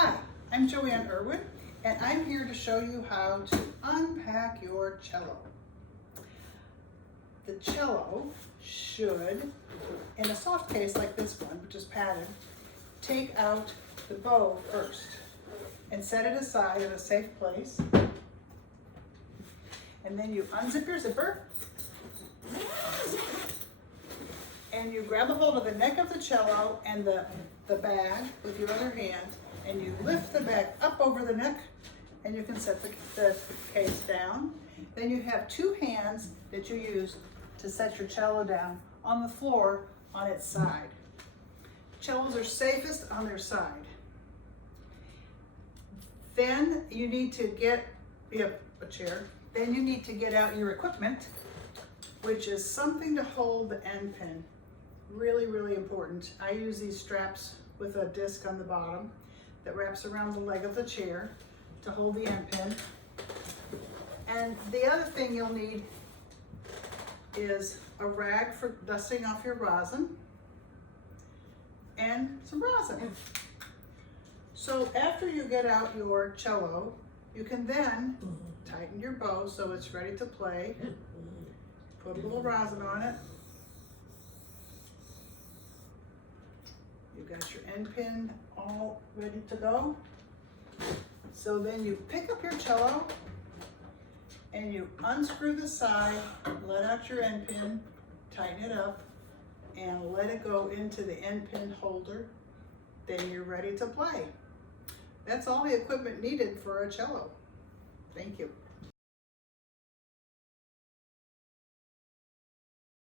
Hi, I'm Joanne Irwin, and I'm here to show you how to unpack your cello. The cello should, in a soft case like this one, which is padded, take out the bow first and set it aside in a safe place. And then you unzip your zipper and you grab a hold of the neck of the cello and the bag with your other hand, and you lift the bag up over the neck, and you can set the case down. Then you have two hands that you use to set your cello down on the floor on its side. Cellos are safest on their side. Then you need to get, you have a chair, then you need to get out your equipment, which is something to hold the end pin. Really, really important. I use these straps with a disc on the bottom that wraps around the leg of the chair to hold the end pin. And the other thing you'll need is a rag for dusting off your rosin and some rosin. So after you get out your cello, you can then tighten your bow so it's ready to play. Put a little rosin on it. You've got your end pin all ready to go. So then you pick up your cello and you unscrew the side, let out your end pin, tighten it up, and let it go into the end pin holder. Then you're ready to play. That's all the equipment needed for a cello. Thank you.